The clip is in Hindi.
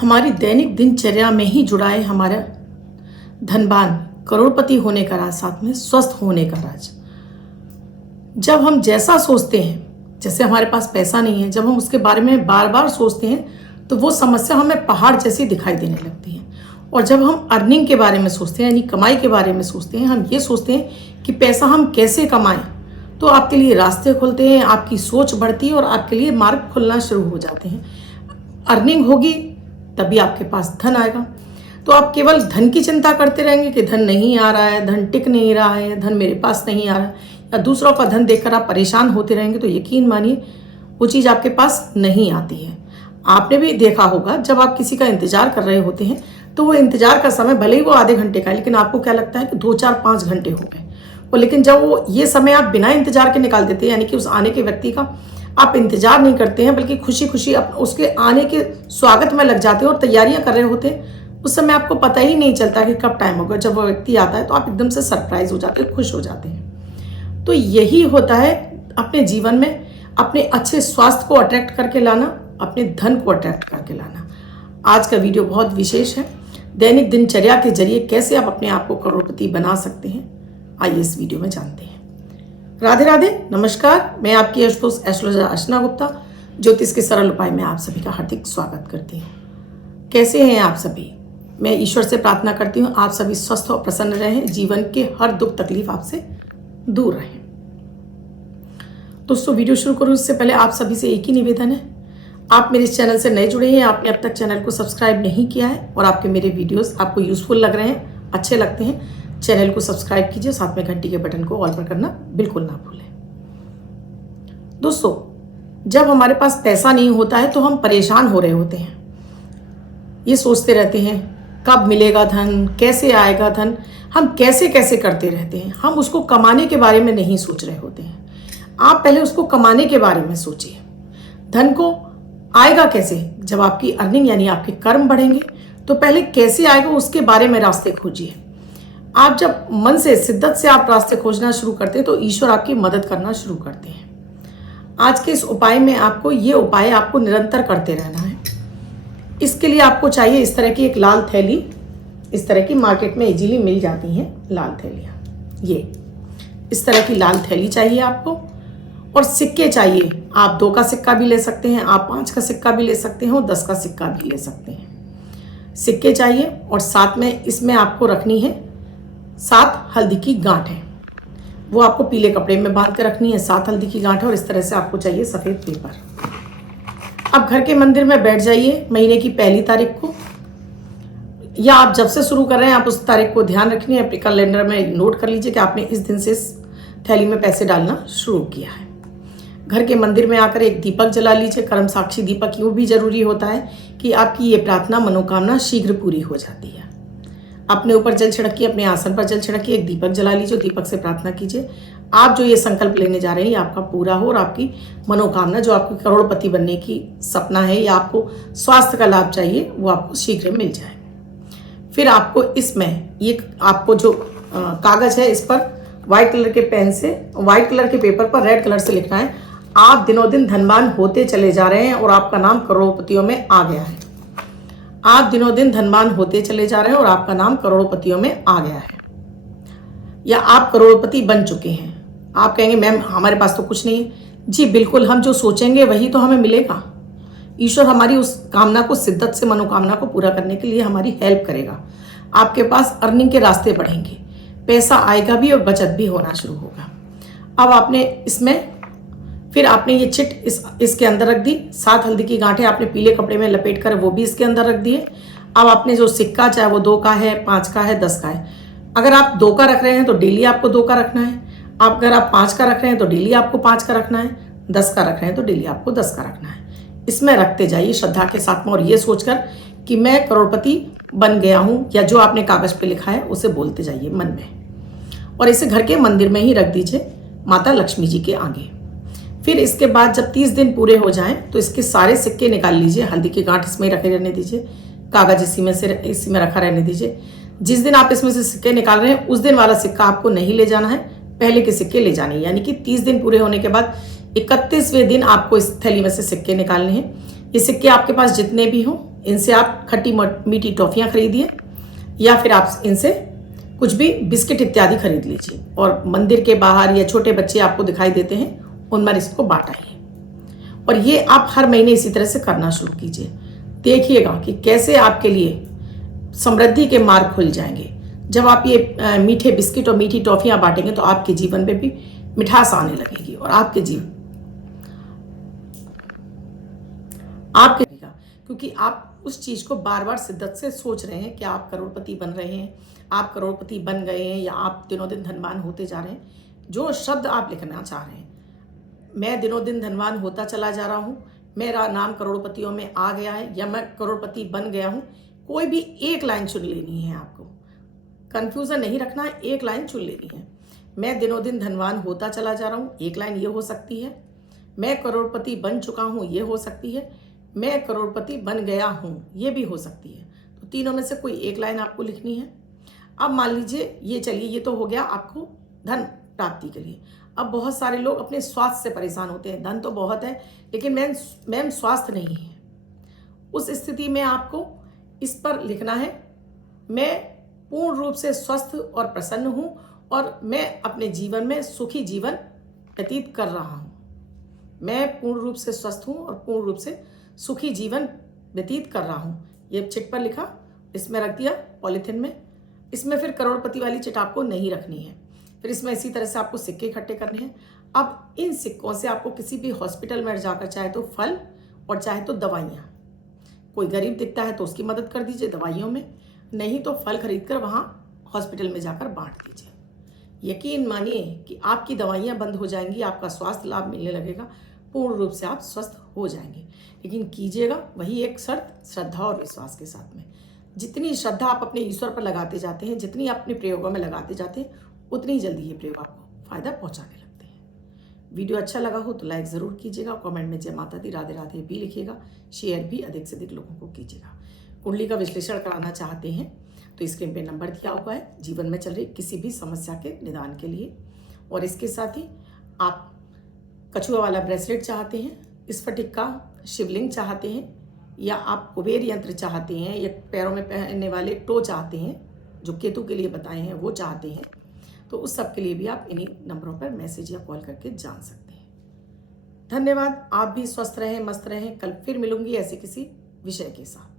हमारी दैनिक दिनचर्या में ही जुड़ा है हमारा धनवान करोड़पति होने का राज, साथ में स्वस्थ होने का राज। जब हम जैसा सोचते हैं, जैसे हमारे पास पैसा नहीं है, जब हम उसके बारे में बार बार सोचते हैं तो वो समस्या हमें पहाड़ जैसी दिखाई देने लगती है। और जब हम अर्निंग के बारे में सोचते हैं, यानी कमाई के बारे में सोचते हैं, हम ये सोचते हैं कि पैसा हम कैसे कमाएं, तो आपके लिए रास्ते खुलते हैं, आपकी सोच बढ़ती है और आपके लिए मार्ग खुलना शुरू हो जाते हैं। अर्निंग होगी तभी आपके पास धन आएगा। तो आप केवल धन की चिंता करते रहेंगे कि धन नहीं आ रहा है, धन टिक नहीं रहा है, धन मेरे पास नहीं आ रहा है, या दूसरों का धन देखकर आप परेशान होते रहेंगे, तो यकीन मानिए वो चीज़ आपके पास नहीं आती है। आपने भी देखा होगा, जब आप किसी का इंतजार कर रहे होते हैं तो वो इंतजार का समय भले ही वो आधे घंटे का है, लेकिन आपको क्या लगता है कि 2, 4, 5 घंटे हो गए। और लेकिन जब वो ये समय आप बिना इंतजार के निकाल देते हैं, यानी कि उस आने के व्यक्ति का आप इंतजार नहीं करते हैं, बल्कि खुशी खुशी उसके आने के स्वागत में लग जाते हैं और तैयारियां कर रहे होते हैं, उस समय आपको पता ही नहीं चलता कि कब टाइम होगा। जब वो व्यक्ति आता है तो आप एकदम से सरप्राइज हो जाते हैं, खुश हो जाते हैं। तो यही होता है अपने जीवन में अपने अच्छे स्वास्थ्य को अट्रैक्ट करके लाना, अपने धन को अट्रैक्ट करके लाना। आज का वीडियो बहुत विशेष है। दैनिक दिनचर्या के जरिए कैसे आप अपने आप को करोड़पति बना सकते हैं, आइए इस वीडियो में जानते हैं। राधे राधे, नमस्कार। मैं आपकी एस्ट्रोलॉजर अर्चना गुप्ता, ज्योतिष के सरल उपाय में आप सभी का हार्दिक स्वागत करती हूँ। कैसे हैं आप सभी? मैं ईश्वर से प्रार्थना करती हूँ आप सभी स्वस्थ और प्रसन्न रहें, जीवन के हर दुख तकलीफ आपसे दूर रहें। दोस्तों, वीडियो शुरू करूँ उससे पहले आप सभी से एक ही निवेदन है, आप मेरे इस चैनल से नए जुड़े हैं, आपने अब तक चैनल को सब्सक्राइब नहीं किया है और आपके मेरे वीडियोस आपको यूजफुल लग रहे हैं, अच्छे लगते हैं, चैनल को सब्सक्राइब कीजिए, साथ में घंटी के बटन को ऑल पर करना बिल्कुल ना भूलें। दोस्तों, जब हमारे पास पैसा नहीं होता है तो हम परेशान हो रहे होते हैं, ये सोचते रहते हैं कब मिलेगा धन, कैसे आएगा धन, हम कैसे कैसे करते रहते हैं। हम उसको कमाने के बारे में नहीं सोच रहे होते हैं। आप पहले उसको कमाने के बारे में सोचिए। धन को आएगा कैसे? जब आपकी अर्निंग यानी आपके कर्म बढ़ेंगे तो पहले कैसे आएगा उसके बारे में रास्ते खोजिए। आप जब मन से, शिद्दत से आप रास्ते खोजना शुरू करते हैं तो ईश्वर आपकी मदद करना शुरू करते हैं। आज के इस उपाय में ये उपाय आपको निरंतर करते रहना है। इसके लिए आपको चाहिए इस तरह की एक लाल थैली। इस तरह की मार्केट में इजीली मिल जाती हैं लाल थैलियाँ। ये इस तरह की लाल थैली चाहिए आपको, और सिक्के चाहिए। आप 2 का सिक्का भी ले सकते हैं, आप 5 का सिक्का भी ले सकते हैं और 10 का सिक्का भी ले सकते हैं। सिक्के चाहिए और साथ में इसमें आपको रखनी है 7 हल्दी की गांठें। वो आपको पीले कपड़े में बांध के रखनी है, 7 हल्दी की गांठें। और इस तरह से आपको चाहिए सफ़ेद पेपर। अब घर के मंदिर में बैठ जाइए महीने की पहली तारीख को, या आप जब से शुरू कर रहे हैं आप उस तारीख को ध्यान रखनी है, अपने कैलेंडर में नोट कर लीजिए कि आपने इस दिन से इस थैली में पैसे डालना शुरू किया है। घर के मंदिर में आकर एक दीपक जला लीजिए। कर्म साक्षी दीपक यूँ भी जरूरी होता है कि आपकी ये प्रार्थना, मनोकामना शीघ्र पूरी हो जाती है। अपने ऊपर जल छिड़किए, अपने आसन पर जल छिड़किए, एक दीपक जला लीजिए, दीपक से प्रार्थना कीजिए आप जो ये संकल्प लेने जा रहे हैं ये आपका पूरा हो और आपकी मनोकामना, जो आपकी करोड़पति बनने की सपना है या आपको स्वास्थ्य का लाभ चाहिए, वो आपको शीघ्र मिल जाए। फिर आपको इसमें ये आपको जो कागज है, इस पर व्हाइट कलर के पेन से, व्हाइट कलर के पेपर पर रेड कलर से लिखना है, आप दिनों दिन धनवान होते चले जा रहे हैं और आपका नाम करोड़पतियों में आ गया है। आप दिनों दिन धनवान होते चले जा रहे हैं और आपका नाम करोड़पतियों में आ गया है, या आप करोड़पति बन चुके हैं। आप कहेंगे मैम हमारे पास तो कुछ नहीं है। जी बिल्कुल, हम जो सोचेंगे वही तो हमें मिलेगा। ईश्वर हमारी उस कामना को, शिद्दत से मनोकामना को पूरा करने के लिए हमारी हेल्प करेगा। आपके पास अर्निंग के रास्ते बढ़ेंगे, पैसा आएगा भी और बचत भी होना शुरू होगा। अब आपने इसमें, फिर आपने ये चिट इसके अंदर रख दी, 7 हल्दी की गांठें आपने पीले कपड़े में लपेट कर वो भी इसके अंदर रख दिए। अब आपने जो सिक्का, चाहे वो 2 का है, 5 का है, 10 का है, अगर आप 2 का रख रहे हैं तो डेली आपको 2 का रखना है। अगर आप 5 का रख रहे हैं तो डेली आपको 5 का रखना है। 10 का रख रहे हैं तो डेली आपको 10 का रखना है। इसमें रखते जाइए श्रद्धा के साथ में, और ये सोचकर कि मैं करोड़पति बन गया हूँ, या जो आपने कागज पे लिखा है उसे बोलते जाइए मन में। और इसे घर के मंदिर में ही रख दीजिए, माता लक्ष्मी जी के आगे। फिर इसके बाद जब 30 दिन पूरे हो जाएं तो इसके सारे सिक्के निकाल लीजिए। हल्दी की गांठ इसमें रखे रहने दीजिए, कागज इसी में रखा रहने दीजिए। जिस दिन आप इसमें से सिक्के निकाल रहे हैं उस दिन वाला सिक्का आपको नहीं ले जाना है, पहले के सिक्के ले जाने हैं। यानी कि 30 दिन पूरे होने के बाद 31वें दिन आपको इस थैली में से सिक्के निकालने हैं। ये सिक्के आपके पास जितने भी हों इनसे आप खट्टी मीठी टॉफ़ियाँ खरीदिए या फिर आप इनसे कुछ भी बिस्किट इत्यादि खरीद लीजिए और मंदिर के बाहर या छोटे बच्चे आपको दिखाई देते हैं उन पर इसको बांटाइए। और ये आप हर महीने इसी तरह से करना शुरू कीजिए। देखिएगा कि कैसे आपके लिए समृद्धि के मार्ग खुल जाएंगे। जब आप ये मीठे बिस्किट और मीठी टॉफ़ियाँ बांटेंगे तो आपके जीवन में भी मिठास आने लगेगी और आपके क्योंकि आप उस चीज़ को बार बार शिद्दत से सोच रहे हैं कि आप करोड़पति बन रहे हैं, आप करोड़पति बन गए हैं या आप दिनों दिन धनवान होते जा रहे हैं। जो शब्द आप लिखना चाह रहे हैं, मैं दिनों दिन धनवान होता चला जा रहा हूँ, मेरा नाम करोड़पतियों में आ गया है या मैं करोड़पति बन गया हूँ, कोई भी एक लाइन चुन लेनी है। आपको कन्फ्यूज़न नहीं रखना है, एक लाइन चुन लेनी है। मैं दिनों दिन धनवान होता चला जा रहा हूँ, एक लाइन ये हो सकती है। मैं करोड़पति बन चुका हूँ, ये हो सकती है। मैं करोड़पति बन गया हूँ, ये भी हो सकती है। तो तीनों में से कोई एक लाइन आपको लिखनी है। अब मान लीजिए ये, चलिए ये तो हो गया आपको धन प्राप्ति के लिए। अब बहुत सारे लोग अपने स्वास्थ्य से परेशान होते हैं। धन तो बहुत है लेकिन मैम स्वास्थ्य नहीं है। उस स्थिति में आपको इस पर लिखना है, मैं पूर्ण रूप से स्वस्थ और प्रसन्न हूँ और मैं अपने जीवन में सुखी जीवन व्यतीत कर रहा हूँ। मैं पूर्ण रूप से स्वस्थ हूँ और पूर्ण रूप से सुखी जीवन व्यतीत कर रहा हूँ। ये चिट पर लिखा, इसमें रख दिया पॉलीथिन में। इसमें फिर करोड़पति वाली चिट आपको नहीं रखनी है। फिर इसमें इसी तरह से आपको सिक्के इकट्ठे करने हैं। अब इन सिक्कों से आपको किसी भी हॉस्पिटल में जाकर चाहे तो फल और चाहे तो दवाइयाँ, कोई गरीब दिखता है तो उसकी मदद कर दीजिए दवाइयों में, नहीं तो फल खरीद कर वहाँ हॉस्पिटल में जाकर बांट दीजिए। यकीन मानिए कि आपकी दवाइयाँ बंद हो जाएंगी, आपका स्वास्थ्य लाभ मिलने लगेगा, पूर्ण रूप से आप स्वस्थ हो जाएंगे। लेकिन कीजिएगा वही एक शर्त, श्रद्धा और विश्वास के साथ में। जितनी श्रद्धा आप अपने ईश्वर पर लगाते जाते हैं, जितनी अपने प्रयोगों में लगाते जाते हैं, उतनी जल्दी ये प्रयोग आपको फ़ायदा पहुंचाने लगते हैं। वीडियो अच्छा लगा हो तो लाइक ज़रूर कीजिएगा, कमेंट में जय माता दी राधे राधे भी लिखिएगा, शेयर भी अधिक से अधिक लोगों को कीजिएगा। कुंडली का विश्लेषण कराना चाहते हैं तो स्क्रीन पे नंबर दिया हुआ है, जीवन में चल रही किसी भी समस्या के निदान के लिए। और इसके साथ ही आप कछुआ वाला ब्रेसलेट चाहते हैं, स्फटिक का शिवलिंग चाहते हैं, या आप कुबेर यंत्र चाहते हैं, या पैरों में पहनने वाले टो चाहते हैं जो केतु के लिए बताए हैं वो चाहते हैं, तो उस सब के लिए भी आप इन्हीं नंबरों पर मैसेज या कॉल करके जान सकते हैं। धन्यवाद। आप भी स्वस्थ रहें, मस्त रहें। कल फिर मिलूंगी ऐसे किसी विषय के साथ।